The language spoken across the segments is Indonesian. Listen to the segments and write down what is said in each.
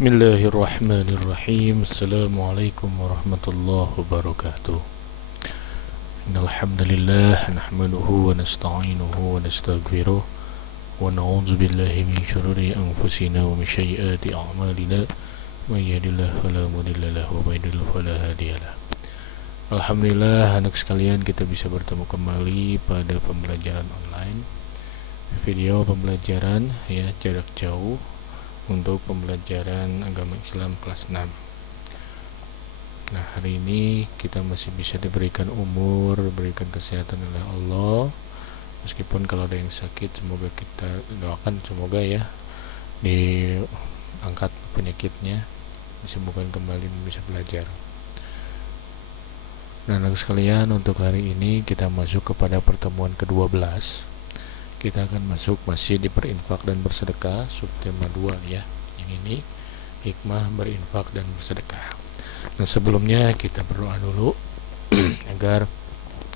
Bismillahirrahmanirrahim. Assalamualaikum warahmatullahi wabarakatuh. Innal hamdalillah nahmaduhu wa nasta'inuhu wa nastaghfiruh wa na'udzu billahi min shururi anfusina wa min sayyiati a'malina may yahdihillahu fala mudilla lahu wa may yudlil fala hadiyalah. Alhamdulillah, anak sekalian, kita bisa bertemu kembali pada pembelajaran online, video pembelajaran ya jarak jauh untuk pembelajaran agama Islam kelas 6. Nah, hari ini kita masih bisa diberikan umur, diberikan kesehatan oleh Allah. Meskipun kalau ada yang sakit, semoga kita doakan semoga ya diangkat penyakitnya, disembuhkan kembali dan bisa belajar. Nah, anak sekalian, untuk hari ini kita masuk kepada pertemuan ke-12. Kita akan masuk masih di berinfak dan bersedekah, subtema 2 ya. Yang ini hikmah berinfak dan bersedekah. Nah, sebelumnya kita berdoa dulu agar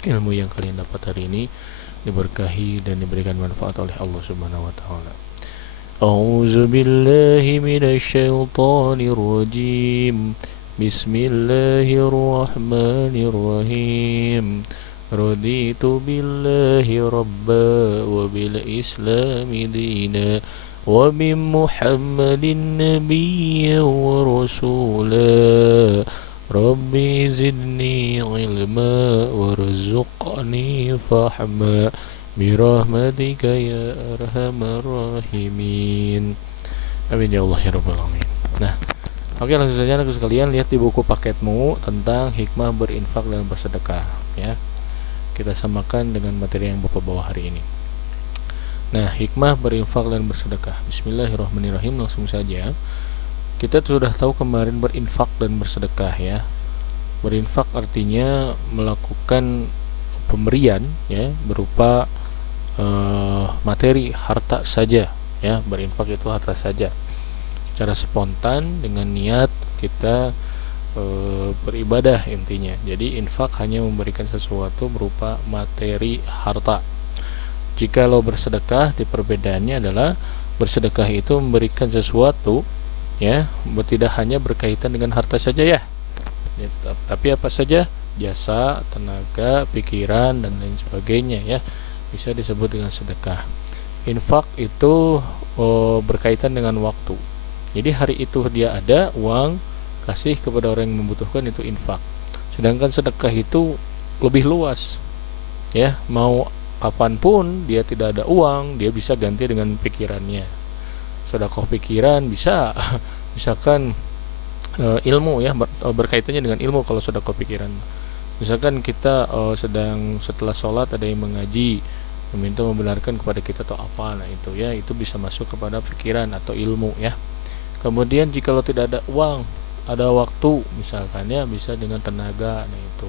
ilmu yang kalian dapat hari ini diberkahi dan diberikan manfaat oleh Allah Subhanahu wa taala. A'udzu billahi minasyaitonir rajim. Bismillahirrahmanirrahim. Raditu billahi rabba wa bil islami dina wa bi muhammadin nabiyya wa rasula rabbi zidni ilma warzuqni fahma birahmatika ya arhamar rahimin. Amin ya Allah ya rabbal alamin. Nah, oke, langsung saja anak sekalian, lihat di buku paketmu tentang hikmah berinfak dan bersedekah ya. Kita samakan dengan materi yang Bapak bawa hari ini. Nah, hikmah berinfak dan bersedekah. Bismillahirrahmanirrahim, langsung saja. Kita sudah tahu kemarin berinfak dan bersedekah ya. Berinfak artinya melakukan pemberian ya berupa materi, harta saja ya. Berinfak itu harta saja. Secara spontan dengan niat kita beribadah intinya. Jadi infak hanya memberikan sesuatu berupa materi, harta. Jika lo bersedekah, di perbedaannya adalah bersedekah itu memberikan sesuatu ya, tidak hanya berkaitan dengan harta saja ya, tapi apa saja, jasa, tenaga, pikiran dan lain sebagainya ya, bisa disebut dengan sedekah. Infak itu berkaitan dengan waktu. Jadi hari itu dia ada uang, kasih kepada orang yang membutuhkan, itu infak. Sedangkan sedekah itu lebih luas ya, mau kapanpun dia tidak ada uang, dia bisa ganti dengan pikirannya. Sedekah pikiran bisa misalkan ilmu ya, berkaitannya dengan ilmu. Kalau sedekah pikiran, misalkan kita sedang setelah sholat ada yang mengaji, meminta membenarkan kepada kita atau apa, nah itu ya, itu bisa masuk kepada pikiran atau ilmu ya. Kemudian jika lo tidak ada uang, ada waktu misalkan ya, bisa dengan tenaga. Nah itu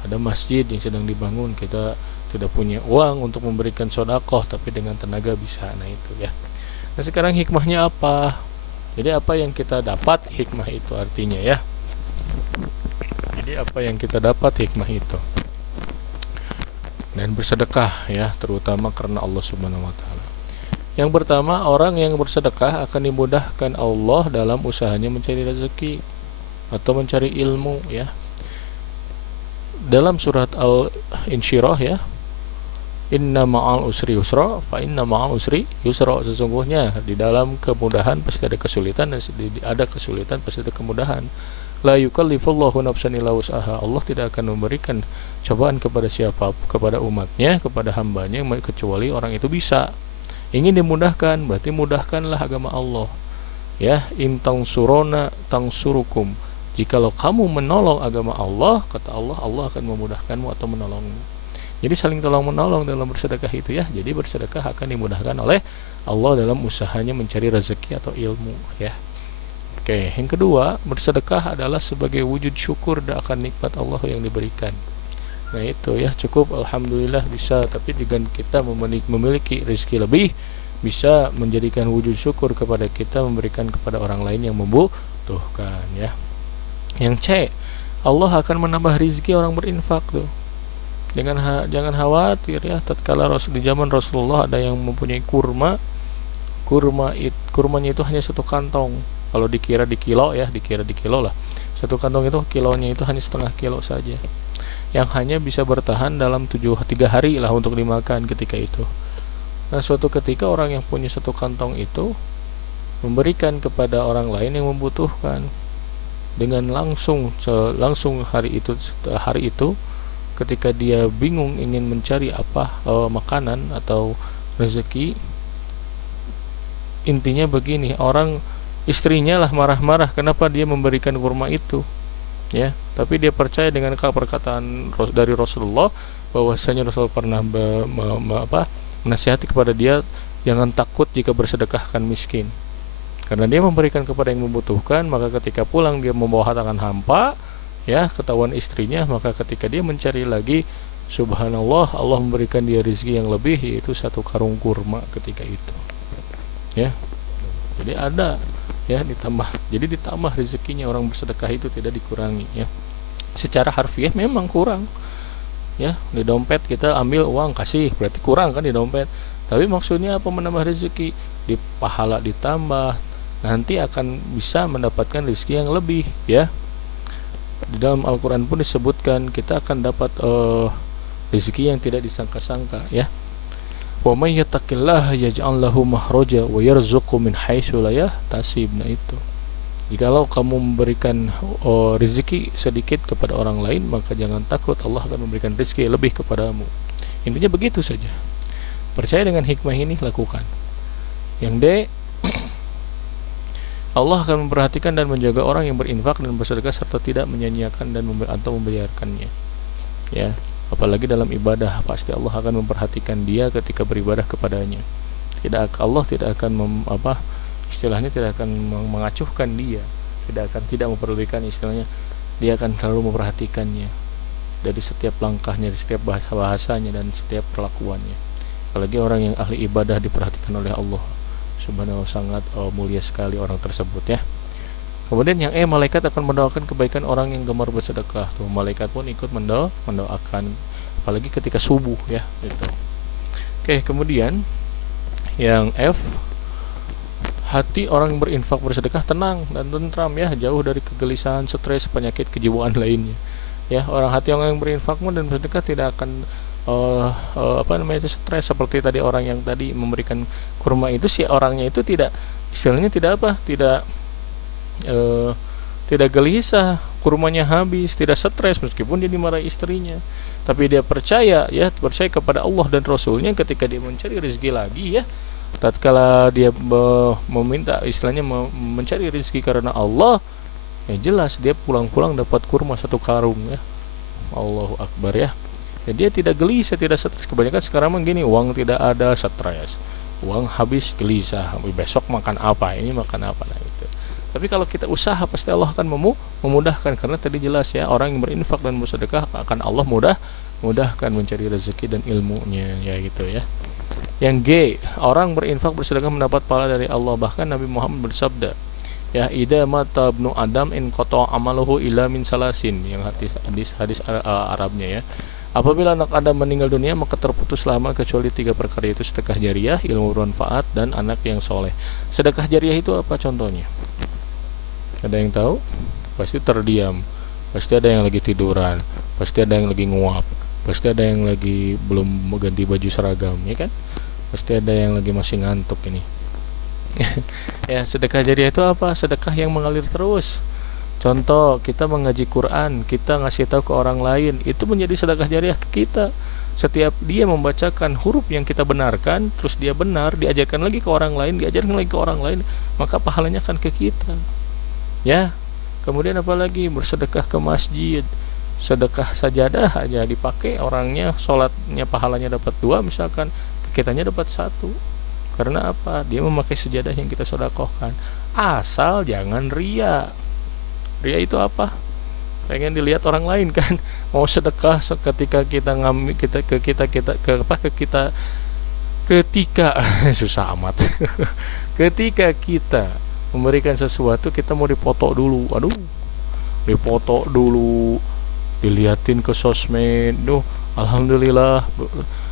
ada masjid yang sedang dibangun, kita tidak punya uang untuk memberikan sedekah, tapi dengan tenaga bisa. Nah itu ya. Nah, sekarang hikmahnya apa? Jadi apa yang kita dapat, hikmah itu artinya ya. Jadi apa yang kita dapat, hikmah itu. Dan bersedekah ya, terutama karena Allah Subhanahu wa taala. Yang pertama, orang yang bersedekah akan dimudahkan Allah dalam usahanya mencari rezeki atau mencari ilmu ya. Dalam surat Al-Insyirah ya, inna ma'al usri yusra fa inna ma'al usri yusra, sesungguhnya di dalam kemudahan pasti ada kesulitan, dan ada kesulitan pasti ada kemudahan. La yukallifullahu nafsan illa wus'aha. Allah tidak akan memberikan cobaan kepada siapa, kepada umatnya, kepada hambanya, kecuali orang itu bisa. Ingin dimudahkan, berarti mudahkanlah agama Allah ya. In tansuruna tansurukum. Jikalau kamu menolong agama Allah, kata Allah, Allah akan memudahkanmu atau menolongmu. Jadi saling tolong menolong dalam bersedekah itu ya. Jadi bersedekah akan dimudahkan oleh Allah dalam usahanya mencari rezeki atau ilmu ya. Oke, yang kedua, bersedekah adalah sebagai wujud syukur akan nikmat Allah yang diberikan. Nah itu ya, cukup alhamdulillah bisa, tapi dengan kita memiliki rezeki lebih, bisa menjadikan wujud syukur kepada kita, memberikan kepada orang lain yang membutuhkan ya. Yang C, Allah akan menambah rezeki orang berinfak tuh. Jangan khawatir ya, tatkala di zaman Rasulullah ada yang mempunyai kurmanya itu hanya satu kantong. kalau dikira di kilo ya, dikira di kilo lah, satu kantong itu kilonya itu hanya setengah kilo saja, yang hanya bisa bertahan dalam 3 hari lah untuk dimakan ketika itu. Nah, suatu ketika orang yang punya satu kantong itu memberikan kepada orang lain yang membutuhkan dengan langsung hari itu ketika dia bingung ingin mencari makanan atau rezeki. Intinya begini, orang istrinya lah marah-marah kenapa dia memberikan kurma itu, ya, tapi dia percaya dengan perkataan dari Rasulullah bahwasanya Rasul pernah menasihati kepada dia jangan takut jika bersedekahkan miskin, karena dia memberikan kepada yang membutuhkan. Maka ketika pulang dia membawa tangan hampa, ya, ketahuan istrinya. Maka ketika dia mencari lagi, subhanallah, Allah memberikan dia rezeki yang lebih, yaitu 1 karung kurma ketika itu, ya. Jadi ada, ya, ditambah rezekinya. Orang bersedekah itu tidak dikurangi, ya. Secara harfiah memang kurang, ya, di dompet kita ambil uang kasih berarti kurang kan di dompet, tapi maksudnya apa? Menambah rezeki, di pahala ditambah, nanti akan bisa mendapatkan rezeki yang lebih, ya. Di dalam Al-Quran pun disebutkan kita akan dapat rezeki yang tidak disangka-sangka, ya. Wa may yattaqillaha yaj'al lahu makhraja wa yarzuqhu min haitsu la yahtasib. Nah, itu jikalau kamu memberikan rezeki sedikit kepada orang lain, maka jangan takut, Allah akan memberikan rezeki lebih kepadamu. Intinya begitu saja. Percaya dengan hikmah ini, lakukan. Yang D, Allah akan memperhatikan dan menjaga orang yang berinfak dan bersedekah serta tidak menyanyiakan dan atau membiarkannya, ya. Apalagi dalam ibadah, pasti Allah akan memperhatikan dia ketika beribadah kepadanya. Allah tidak akan istilahnya tidak akan mengacuhkan dia, tidak memperdulikan, istilahnya dia akan selalu memperhatikannya dari setiap langkahnya, dari setiap bahasanya dan setiap perlakuannya. Apalagi orang yang ahli ibadah diperhatikan oleh Allah Subhanahu, sangat mulia sekali orang tersebut, ya. Kemudian yang malaikat akan mendoakan kebaikan orang yang gemar bersedekah. Tuh, malaikat pun ikut mendoakan, apalagi ketika subuh, ya, gitu. Oke, kemudian yang F, hati orang yang berinfak bersedekah tenang dan tentram, ya, jauh dari kegelisahan, stres, penyakit kejiwaan lainnya, ya. Hati orang yang berinfak dan bersedekah tidak akan stres seperti tadi orang yang tadi memberikan kurma itu. Si orangnya itu tidak, istilahnya tidak gelisah, kurmanya habis, tidak stres meskipun dia dimarahi istrinya, tapi dia percaya kepada Allah dan Rasulnya ketika dia mencari rezeki lagi, ya. Tatkala dia meminta, istilahnya mencari rezeki karena Allah, ya jelas dia pulang-pulang dapat kurma 1 karung, ya. Allahu Akbar, ya. Dia tidak gelisah, tidak stres. Kebanyakan sekarang begini, uang tidak ada, stres, uang habis, gelisah, besok makan apa, ini makan apa, nah itu. Tapi kalau kita usaha, pasti Allah akan memudahkan, karena tadi jelas, ya, orang yang berinfak dan bersedekah akan Allah mudahkan mencari rezeki dan ilmunya, ya, gitu, ya. Yang G, orang berinfak bersedekah mendapat pahala dari Allah. Bahkan Nabi Muhammad bersabda, ya, idza mata ibnu adam in qata amaluhu illa min salasin, yang hadis Arabnya, ya. Apabila anak Adam meninggal dunia, maka terputuslah amal kecuali 3 perkara, itu sedekah jariah, ilmu bermanfaat, dan anak yang soleh. Sedekah jariah itu apa contohnya? Ada yang tahu? Pasti terdiam, pasti ada yang lagi tiduran, pasti ada yang lagi nguap, pasti ada yang lagi belum ganti baju seragam, ya kan? Pasti ada yang lagi masih ngantuk ini. Ya, sedekah jariah itu apa? Sedekah yang mengalir terus. Contoh, kita mengaji Quran, kita ngasih tahu ke orang lain, itu menjadi sedekah jariah ke kita. Setiap dia membacakan huruf yang kita benarkan, terus dia benar, diajarkan lagi ke orang lain, maka pahalanya akan ke kita, ya. Kemudian apalagi bersedekah ke masjid, sedekah sajadah aja dipakai, orangnya sholatnya pahalanya dapat 2, misalkan, kitanya dapat 1. Karena apa? Dia memakai sejadah yang kita sedekahkan. Asal jangan ria. Ria itu apa? Pengen dilihat orang lain, kan. Mau sedekah ketika kita ketika susah amat. Ketika kita memberikan sesuatu, kita mau dipoto dulu. Dipoto dulu, diliatin ke sosmed. Alhamdulillah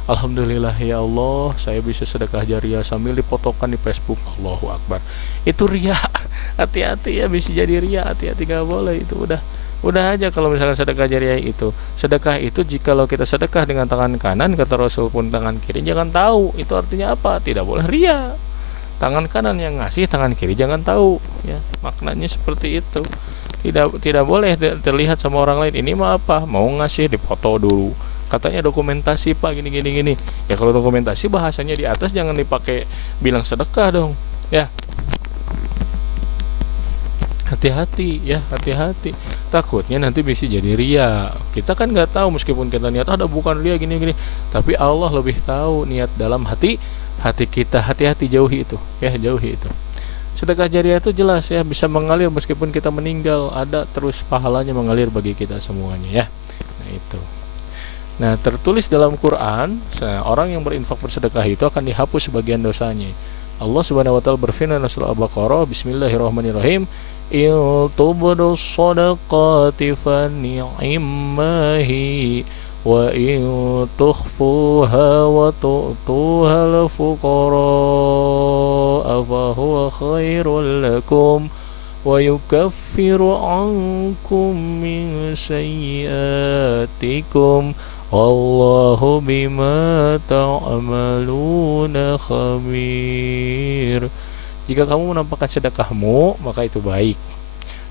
Alhamdulillah ya Allah, saya bisa sedekah jariah sambil dipotokan di Facebook. Allahu Akbar. Itu ria. Hati-hati ya, bisa jadi ria. Hati-hati, gak boleh itu. Udah aja kalau misalkan sedekah jariah itu. Sedekah itu jikalau kita sedekah dengan tangan kanan, kata Rasul pun tangan kiri jangan tahu. Itu artinya apa? Tidak boleh ria. Tangan kanan yang ngasih, tangan kiri jangan tahu, ya. Maknanya seperti itu. Tidak boleh terlihat sama orang lain. Ini mah apa? Mau ngasih dipoto dulu. Katanya dokumentasi Pak, gini gini gini. Ya kalau dokumentasi bahasanya di atas jangan dipakai bilang sedekah dong. Ya, hati-hati ya, hati-hati. Takutnya nanti bisa jadi ria. Kita kan nggak tahu, meskipun kita niat ada bukan ria gini gini, tapi Allah lebih tahu niat dalam hati kita. Hati-hati, jauhi itu ya, jauhi itu. Sedekah jariah itu jelas ya, bisa mengalir meskipun kita meninggal, ada terus pahalanya mengalir bagi kita semuanya ya. Nah itu. Nah, tertulis dalam Quran, orang yang berinfak bersedekah itu akan dihapus sebagian dosanya. Allah Subhanahu wa taala berfirman dalam surah Al-Baqarah, Bismillahirrahmanirrahim, "In tubdu shadaqati fa ni'mahi wa in tukhfuha wa tu'tuha al-fuqara fa huwa khairul lakum wa yukaffiru ankum min sayyiatikum wallahu bima ta'maluna khabir." Jika kamu menampakkan sedekahmu, maka itu baik.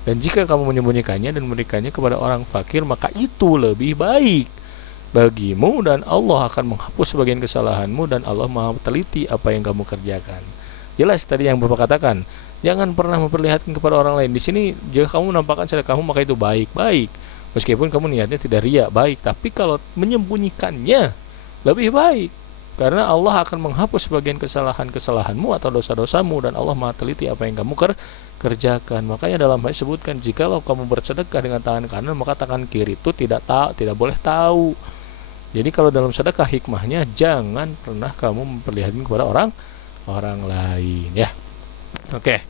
Dan jika kamu menyembunyikannya dan memberikannya kepada orang fakir, maka itu lebih baik bagimu, dan Allah akan menghapus sebagian kesalahanmu, dan Allah Maha teliti apa yang kamu kerjakan. Jelas tadi yang Bapak katakan, jangan pernah memperlihatkan kepada orang lain. Di sini jika kamu menampakkan sedekahmu maka itu baik-baik. Meskipun kamu niatnya tidak riya, baik. Tapi kalau menyembunyikannya lebih baik, karena Allah akan menghapus sebagian kesalahan-kesalahanmu atau dosa-dosamu, dan Allah Maha teliti apa yang kamu kerjakan. Makanya dalam hal disebutkan, jikalau kamu bersedekah dengan tangan kanan, maka tangan kiri itu tidak boleh tahu. Jadi kalau dalam sedekah hikmahnya, jangan pernah kamu memperlihatkan kepada orang lain ya. Oke.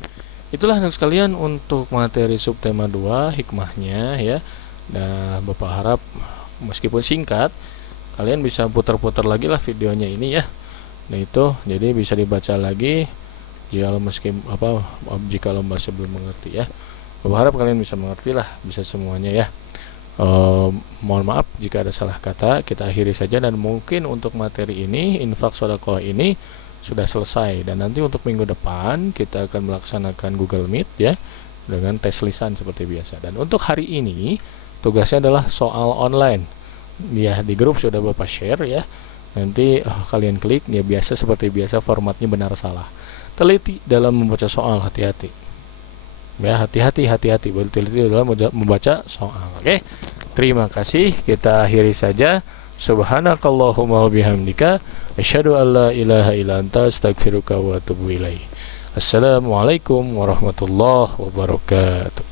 Itulah anak sekalian untuk materi subtema 2 hikmahnya ya. Nah, Bapak harap meskipun singkat, kalian bisa putar-putar lagi lah videonya ini ya. Nah itu, jadi bisa dibaca lagi jika masih belum mengerti ya. Bapak harap kalian bisa mengerti lah, bisa semuanya ya. Mohon maaf jika ada salah kata, kita akhiri saja. Dan mungkin untuk materi ini, infak sedekah ini sudah selesai, dan nanti untuk minggu depan kita akan melaksanakan Google Meet ya, dengan tes lisan seperti biasa. Dan untuk hari ini tugasnya adalah soal online ya, di grup sudah Bapak share ya. Nanti kalian klik ya, biasa seperti biasa, formatnya benar salah. Teliti dalam membaca soal, hati-hati ya, hati-hati teliti dalam membaca soal. Oke, terima kasih, kita akhiri saja. Subhanakallahumma wa bihamdika asyhadu an la ilaha illa anta astaghfiruka wa atubu ilaik. Assalamualaikum warahmatullahi wabarakatuh.